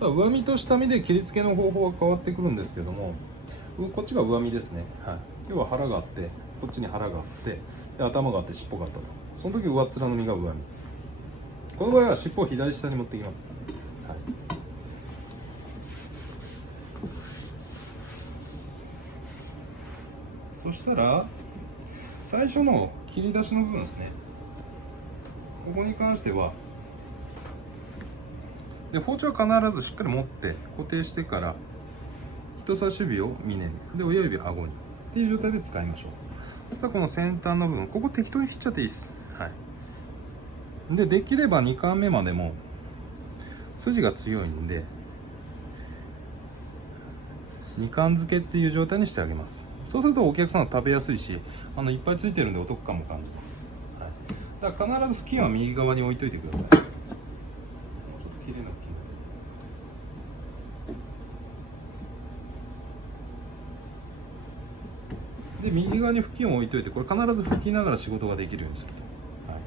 上身と下身で切り付けの方法は変わってくるんですけども、こっちが上身ですね。はい、要は腹があって、こっちに腹があって、で頭があって尻尾があったと。その時上っ面の身が上身。この場合は尻尾を左下に持っていきます。はい、そしたら最初の切り出しの部分ですね。ここに関してはで包丁は必ずしっかり持って固定してから人差し指を胸にで親指を顎にっていう状態で使いましょう。そしたらこの先端の部分ここ適当に切っちゃっていいです。はい、でできれば2巻目までも筋が強いんで2巻付けっていう状態にしてあげます。そうするとお客さんは食べやすいしいっぱいついてるんでお得感も感じます。はい、だから必ず布巾は右側に置いといてください。もうちょっと切れなくで右側に布巾を置いといてこれ必ず拭きながら仕事ができるようにすると。はい、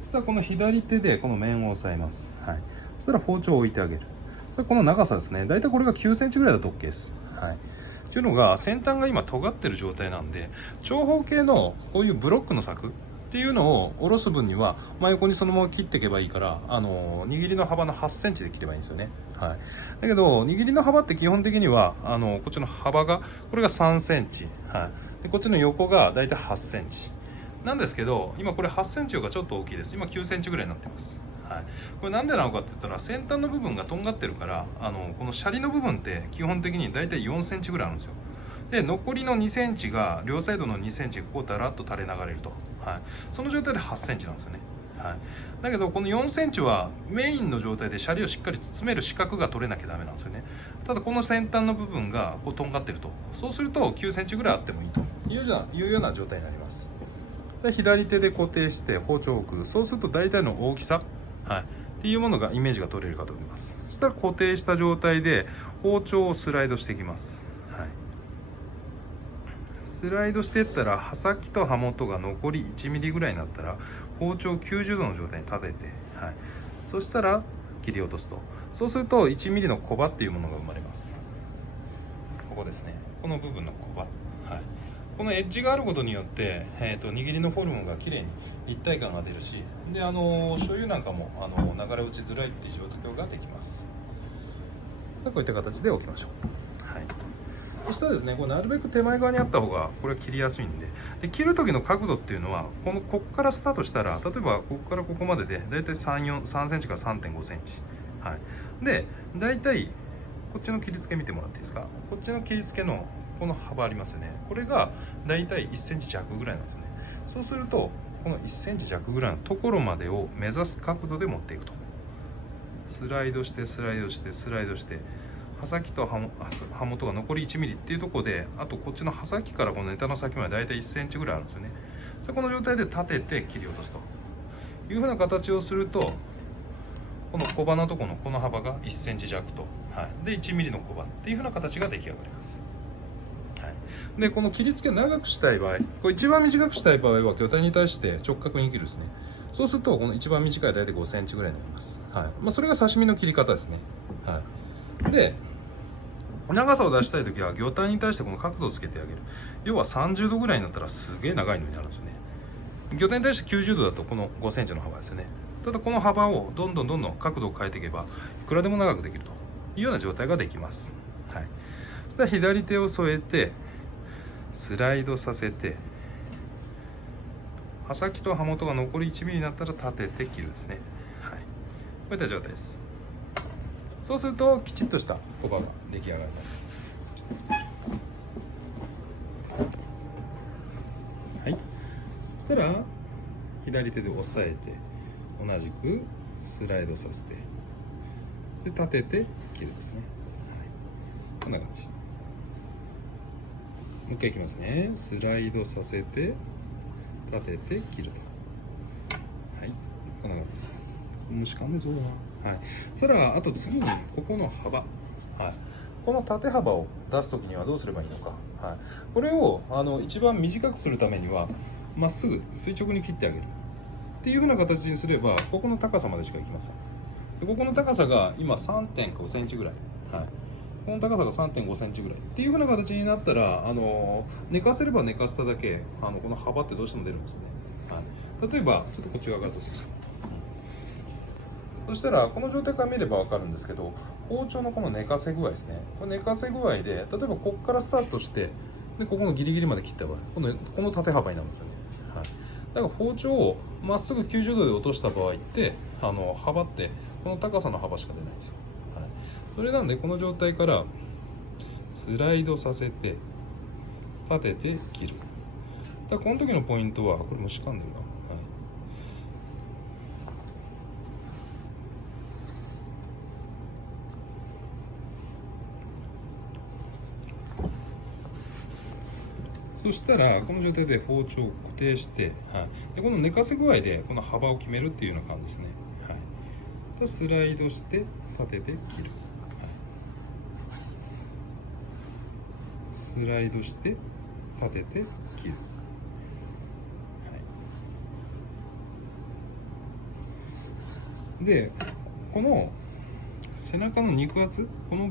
そしたらこの左手でこの面を押さえます。はい、そしたら包丁を置いてあげる。それこの長さですね。だいたいこれが9センチぐらいだと OK です。はい。というのが先端が今尖ってる状態なんで長方形のこういうブロックの柵っていうのを下ろす分には真横にそのまま切っていけばいいから握りの幅の8センチで切ればいいんですよね。はい、だけど握りの幅って基本的にはこっちの幅がこれが3センチ、はい、でこっちの横がだいたい8センチなんですけど今これ8センチよりかちょっと大きいです。今9センチぐらいになってます。はい、これなんでなのかって言ったら先端の部分がとんがってるからこのシャリの部分って基本的にだいたい4センチぐらいあるんですよ。で残りの2センチが両サイドの2センチがこうだらっと垂れ流れると、はい、その状態で8センチなんですよね。はい、だけどこの4センチはメインの状態でシャリをしっかり包める四角が取れなきゃダメなんですよね。ただこの先端の部分がこうとんがってるとそうすると9センチぐらいあってもいいというような状態になります。で左手で固定して包丁を置く。そうすると大体の大きさ、はい、っていうものがイメージが取れるかと思います。そしたら固定した状態で包丁をスライドしていきます。はい、スライドしていったら刃先と刃元が残り 1mm ぐらいになったら包丁を90度の状態に立てて、はい、そしたら切り落とすと。そうすると 1mm のコバっていうものが生まれます。ここですね。この部分のコバ、はい、このエッジがあることによって、握りのフォルムがきれいに立体感が出るしで醤油なんかも流れ落ちづらいっていう状況ができます。こういった形で置きましょう。はい、そしたらですねこれなるべく手前側にあった方がこれは切りやすいんで切る時の角度っていうのはこっからスタートしたら例えばここからここまででだいたい3センチから 3.5 センチ、はい、でだいたいこっちの切り付け見てもらっていいですか。こっちの切り付けのこの幅ありますよね。これがだいたい1センチ弱ぐらいなんですね。そうするとこの1センチ弱ぐらいのところまでを目指す角度で持っていくと。スライドしてスライドしてスライドして刃先と刃元が残り 1mm っていうところであとこっちの刃先からこのネタの先までだいたい1センチぐらいあるんですよね。そこの状態で立てて切り落とすというふうな形をするとこの小刃のところのこの幅が1センチ弱と、はい、で 1mm の小刃っていうふうな形が出来上がります。はい、でこの切り付けを長くしたい場合これ一番短くしたい場合は魚体に対して直角に切るですね。そうするとこの一番短い大体5センチぐらいになります。はい、それが刺身の切り方ですね。はい、で長さを出したい時は魚体に対してこの角度をつけてあげる。要は30度ぐらいになったらすげえ長いのになるんですよね。魚体に対して90度だとこの5センチの幅ですよね。ただこの幅をどんどん角度を変えていけばいくらでも長くできるというような状態ができます。はい、そしたら左手を添えてスライドさせて刃先と刃元が残り 1mm になったら立てて切るですね。はい、こういった状態です。そうするときちっとした小刃が出来上がります。はい、そしたら左手で押さえて同じくスライドさせてで立てて切るですね。はい、こんな感じ。もう一回いきますね。スライドさせて立てて切ると。はい、こんな感じです。虫噛んでそうだな。はい、そしたらあと次にここの幅、はい、この縦幅を出す時にはどうすればいいのか、はい、これを一番短くするためにはまっすぐ垂直に切ってあげるっていう風な形にすればここの高さまでしかいきません。でここの高さが今 3.5 センチぐらい、はい、この高さが 3.5 センチぐらいっていう風な形になったら、寝かせれば寝かせただけこの幅ってどうしても出るんですよね、はい、例えばちょっとこっち側から撮ってください。そしたらこの状態から見れば分かるんですけど、包丁のこの寝かせ具合ですね、この寝かせ具合で例えばここからスタートしてでここのギリギリまで切った場合この縦幅になるんですよね、はい、だから包丁をまっすぐ90度で落とした場合って幅ってこの高さの幅しか出ないんですよ、はい、それなんでこの状態からスライドさせて立てて切る。だからこの時のポイントはこれ虫噛んでるな、はい、そしたらこの状態で包丁を固定して、はい、でこの寝かせ具合でこの幅を決めるっていうような感じですね、はい、でスライドして立てて切る、はい、スライドして立てて切る、はい、でこの背中の肉厚、この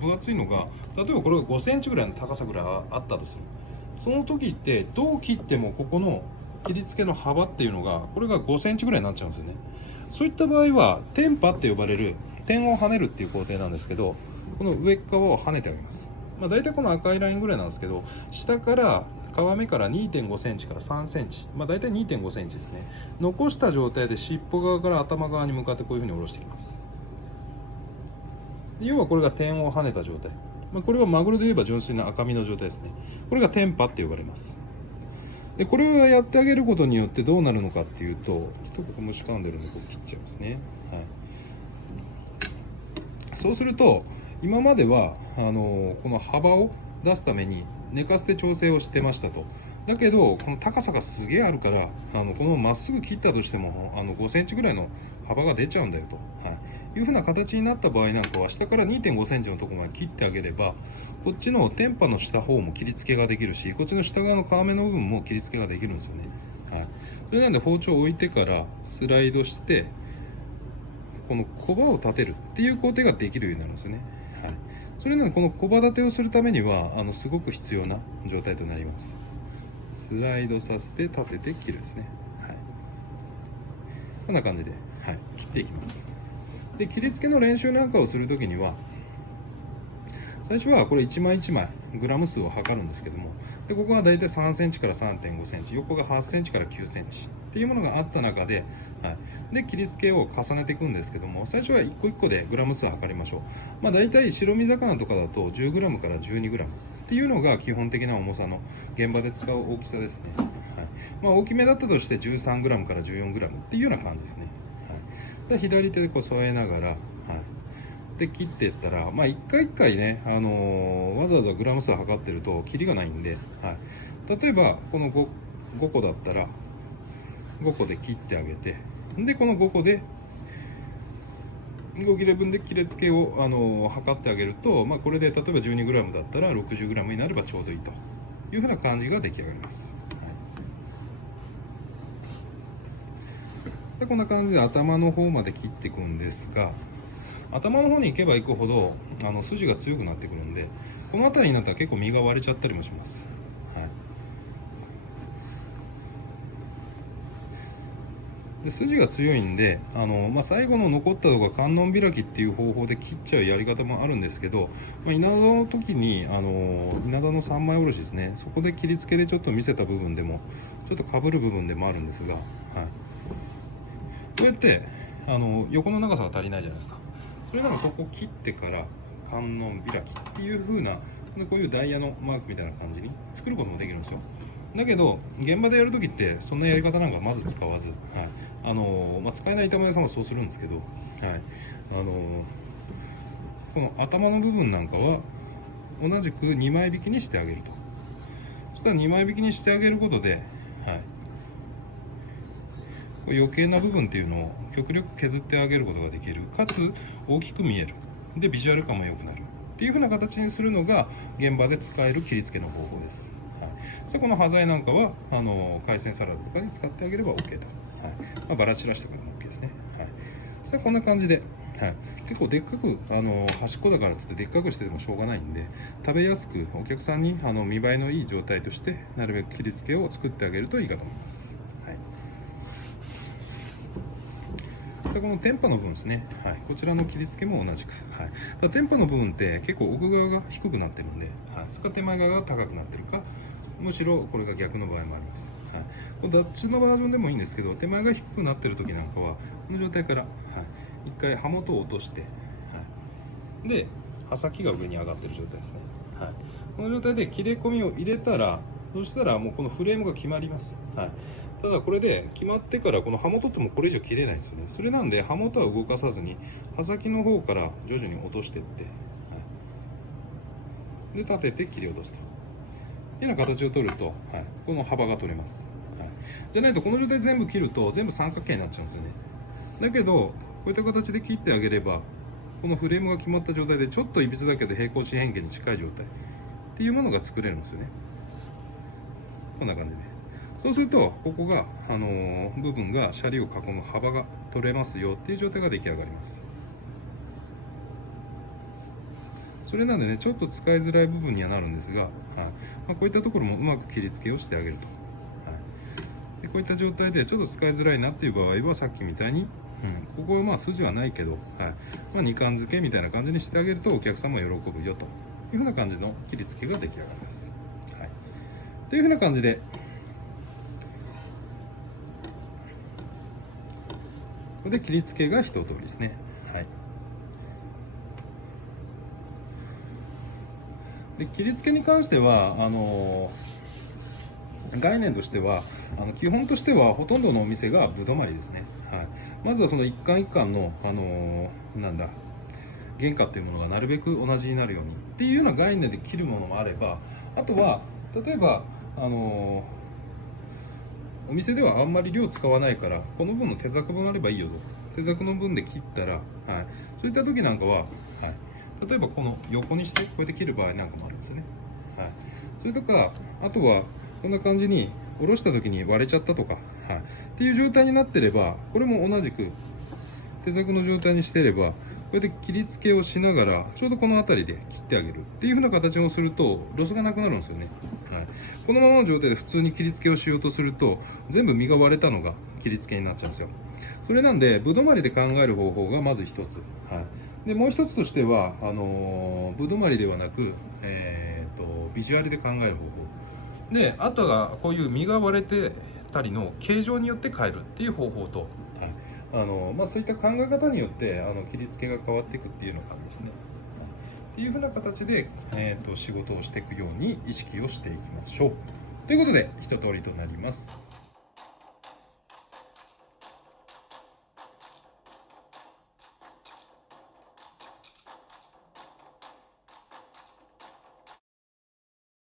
分厚いのが例えばこれが5センチぐらいの高さぐらいあったとする。その時ってどう切ってもここの切り付けの幅っていうのがこれが5センチぐらいになっちゃうんですよね。そういった場合はテンパって呼ばれる点を跳ねるっていう工程なんですけど、この上側を跳ねてあげます。大体この赤いラインぐらいなんですけど、下から皮目から 2.5 センチから3センチ、大体 2.5 センチですね、残した状態で尻尾側から頭側に向かってこういうふうに下ろしていきます。要はこれが点を跳ねた状態、これはマグロで言えば純粋な赤身の状態ですね。これがテンパって呼ばれます。でこれをやってあげることによってどうなるのかっていうと、ちょっとここ虫噛んでるんでこう切っちゃいますね、はい、そうすると今まではこの幅を出すために寝かせて調整をしてましたと。だけどこの高さがすげえあるからこのまっすぐ切ったとしても5センチぐらいの幅が出ちゃうんだよと、はい、いうふうな形になった場合なんかは下から 2.5 センチのところまで切ってあげればこっちの天パの下方も切り付けができるし、こっちの下側の皮目の部分も切り付けができるんですよね、はい、それなんで包丁を置いてからスライドしてこの小刃を立てるっていう工程ができるようになるんですよね、はい、それなのでこの小刃立てをするためにはすごく必要な状態となります。スライドさせて立てて切るですね、はい、こんな感じで、はい、切っていきます。で切り付けの練習なんかをするときには最初はこれ一枚一枚グラム数を測るんですけども、でここがだいたい3センチから 3.5 センチ、横が8センチから9センチっていうものがあった中で、はい、で切り付けを重ねていくんですけども、最初は一個一個でグラム数を測りましょう。だいたい白身魚とかだと 10g から 12g っていうのが基本的な重さの現場で使う大きさですね、はい、大きめだったとして 13g から 14g っていうような感じですね、はい、で左手でこう添えながら、はい、で切っていったら、一回一回ね、わざわざグラム数測ってるとキリがないんで、はい、例えばこの 5個だったら5個で切ってあげて、でこの5個で5切れ分で切れ付けを測ってあげると、これで例えば 12g だったら 60g になればちょうどいいというふうな感じが出来上がります、はい、でこんな感じで頭の方まで切っていくんですが、頭の方に行けば行くほど筋が強くなってくるんで、この辺りになったら結構身が割れちゃったりもします、はい、で筋が強いんで最後の残ったとこ観音開きっていう方法で切っちゃうやり方もあるんですけど、稲田の時に稲田の3枚おろしですね、そこで切り付けでちょっと見せた部分でもちょっとかぶる部分でもあるんですが、はい、こうやって横の長さが足りないじゃないですか。それならここ切ってから観音開きっていう風なこういうダイヤのマークみたいな感じに作ることもできるんですよ。だけど現場でやるときってそんなやり方なんかまず使わず、はい使えない板前さんはそうするんですけど、はいこの頭の部分なんかは同じく2枚引きにしてあげると。そしたら2枚引きにしてあげることで、はい余計な部分っていうのを極力削ってあげることができる、かつ大きく見える、でビジュアル感も良くなるっていう風な形にするのが現場で使える切り付けの方法です、はい、そしてこの端材なんかは海鮮サラダとかに使ってあげれば OK と、はいバラ散らしてからも OK ですね、はい、それこんな感じで、はい、結構でっかく端っこだからっつってでっかくしててもしょうがないんで、食べやすくお客さんに見栄えのいい状態としてなるべく切り付けを作ってあげるといいかと思います。はい、でこの天パの部分ですね、はい、こちらの切り付けも同じく、はい、だ天パの部分って結構奥側が低くなってるんで、はい、それか手前側が高くなってるか、むしろこれが逆の場合もあります。はい、これどっちのバージョンでもいいんですけど、手前が低くなってる時なんかはこの状態から、はい、一回刃元を落として、はい、で刃先が上に上がってる状態ですね。はい、この状態で切れ込みを入れたら、そしたらもうこのフレームが決まります。はい、ただこれで決まってからこの刃元ってもこれ以上切れないんですよね。それなんで刃元は動かさずに刃先の方から徐々に落としていって、はい、で立てて切り落とすというような形を取ると、はい、この幅が取れます。はい、じゃないとこの状態全部切ると全部三角形になっちゃうんですよね。だけどこういった形で切ってあげれば、このフレームが決まった状態でちょっといびつだけど平行四辺形に近い状態っていうものが作れるんですよね。こんな感じで、そうするとここが、部分がシャリを囲む幅が取れますよっていう状態が出来上がります。それなんでね、ちょっと使いづらい部分にはなるんですが、はい、こういったところもうまく切り付けをしてあげると、はい、でこういった状態でちょっと使いづらいなっていう場合はさっきみたいに、ここはまあ筋はないけど、はい、二貫付けみたいな感じにしてあげるとお客様喜ぶよというふうな感じの切り付けが出来上がります。はい、というふうな感じで、これで切り付けが一通りですね。はい、で切り付けに関しては概念としては基本としてはほとんどのお店がぶどまりですね。はい、まずはその一貫一貫の、なんだ原価っていうものがなるべく同じになるようにっていうような概念で切るものもあれば、あとは例えばお店ではあんまり量使わないからこの分の手ざく分あればいいよと、手ざくの分で切ったら、はい、そういった時なんかは、はい、例えばこの横にしてこうやって切る場合なんかもあるんですよね。はい、それとかあとはこんな感じに下ろした時に割れちゃったとか、はい、っていう状態になってれば、これも同じく手ざくの状態にしてれば、こうやって切り付けをしながらちょうどこの辺りで切ってあげるっていう風な形をするとロスがなくなるんですよね。はい、このままの状態で普通に切り付けをしようとすると全部身が割れたのが切り付けになっちゃうんですよ。それなんでぶどまりで考える方法がまず一つ、はい、でもう一つとしてはぶどまりではなく、ビジュアルで考える方法で、あとはこういう身が割れてたりの形状によって変えるっていう方法と、はい、そういった考え方によって切り付けが変わっていくっていうのがですね、っていう風な形で、仕事をしていくように意識をしていきましょうということで一通りとなります。